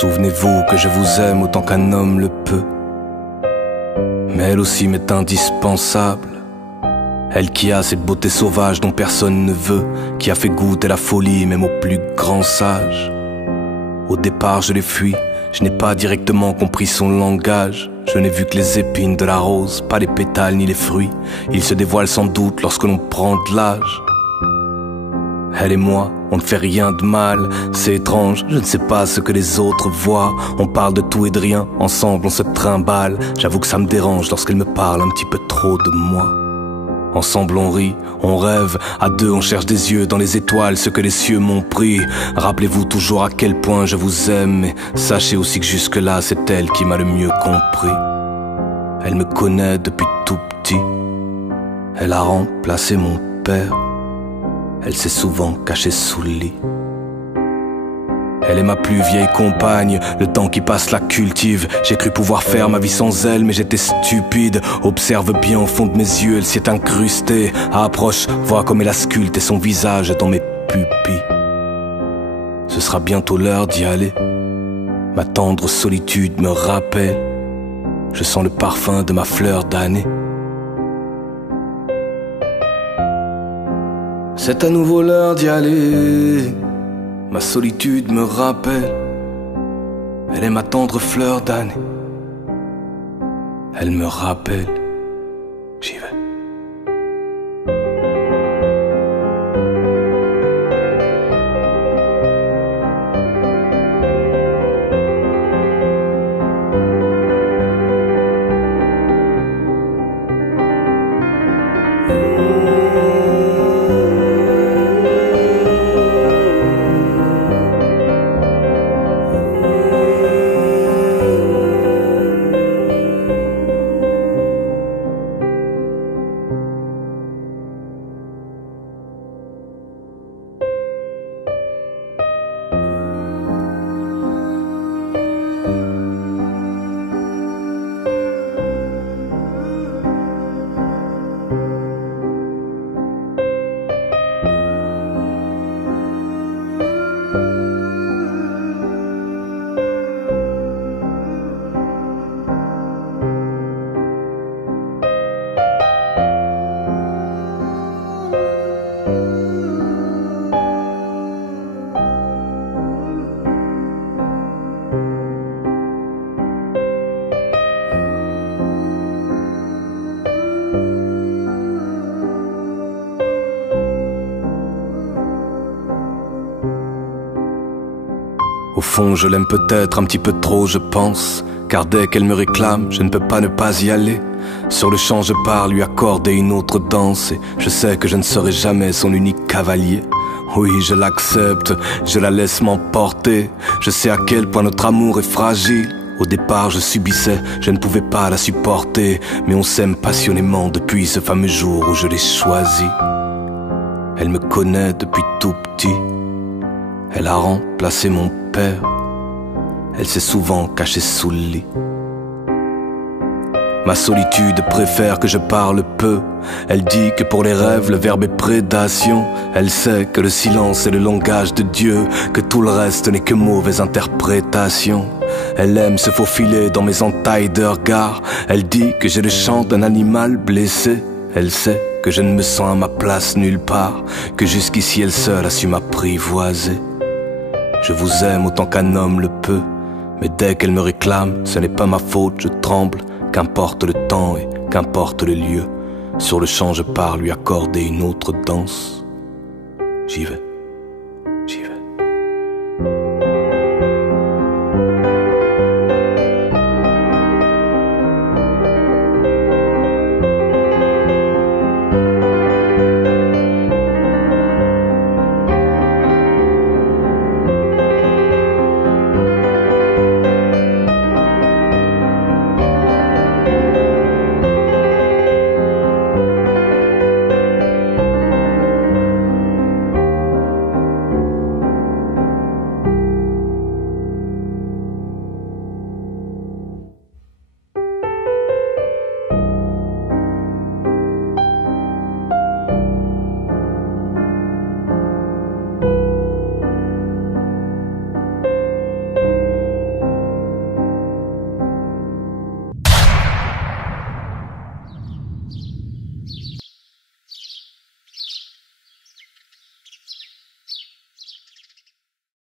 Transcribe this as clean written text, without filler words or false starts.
Souvenez-vous que je vous aime autant qu'un homme le peut. Mais elle aussi m'est indispensable. Elle qui a cette beauté sauvage dont personne ne veut, qui a fait goûter la folie même aux plus grands sages. Au départ je l'ai fui, je n'ai pas directement compris son langage. Je n'ai vu que les épines de la rose, pas les pétales ni les fruits. Ils se dévoilent sans doute lorsque l'on prend de l'âge. Elle et moi, on ne fait rien de mal. C'est étrange, je ne sais pas ce que les autres voient. On parle de tout et de rien, ensemble on se trimballe. J'avoue que ça me dérange lorsqu'elle me parle un petit peu trop de moi. Ensemble on rit, on rêve, à deux on cherche des yeux dans les étoiles, ce que les cieux m'ont pris. Rappelez-vous toujours à quel point je vous aime, mais sachez aussi que jusque-là c'est elle qui m'a le mieux compris. Elle me connaît depuis tout petit, elle a remplacé mon père, elle s'est souvent cachée sous le lit. Elle est ma plus vieille compagne, le temps qui passe la cultive. J'ai cru pouvoir faire ma vie sans elle, mais j'étais stupide. Observe bien au fond de mes yeux, elle s'y est incrustée. Approche, vois comme elle a sculpté son visage dans mes pupilles. Ce sera bientôt l'heure d'y aller. Ma tendre solitude me rappelle. Je sens le parfum de ma fleur d'année. C'est à nouveau l'heure d'y aller. Ma solitude me rappelle, elle est ma tendre fleur d'année. Elle me rappelle, j'y vais. Au fond, je l'aime peut-être un petit peu trop, je pense. Car dès qu'elle me réclame, je ne peux pas ne pas y aller. Sur le champ, je pars lui accorder une autre danse. Et je sais que je ne serai jamais son unique cavalier. Oui, je l'accepte, je la laisse m'emporter. Je sais à quel point notre amour est fragile. Au départ, je subissais, je ne pouvais pas la supporter. Mais on s'aime passionnément depuis ce fameux jour où je l'ai choisie. Elle me connaît depuis tout petit. Elle a remplacé mon père. Elle s'est souvent cachée sous le lit. Ma solitude préfère que je parle peu. Elle dit que pour les rêves le verbe est prédation. Elle sait que le silence est le langage de Dieu, que tout le reste n'est que mauvaise interprétation. Elle aime se faufiler dans mes entailles de regard. Elle dit que j'ai le chant d'un animal blessé. Elle sait que je ne me sens à ma place nulle part, que jusqu'ici elle seule a su m'apprivoiser. Je vous aime autant qu'un homme le peut, mais dès qu'elle me réclame, ce n'est pas ma faute, je tremble. Qu'importe le temps et qu'importe le lieu, sur le champ je pars lui accorder une autre danse. J'y vais.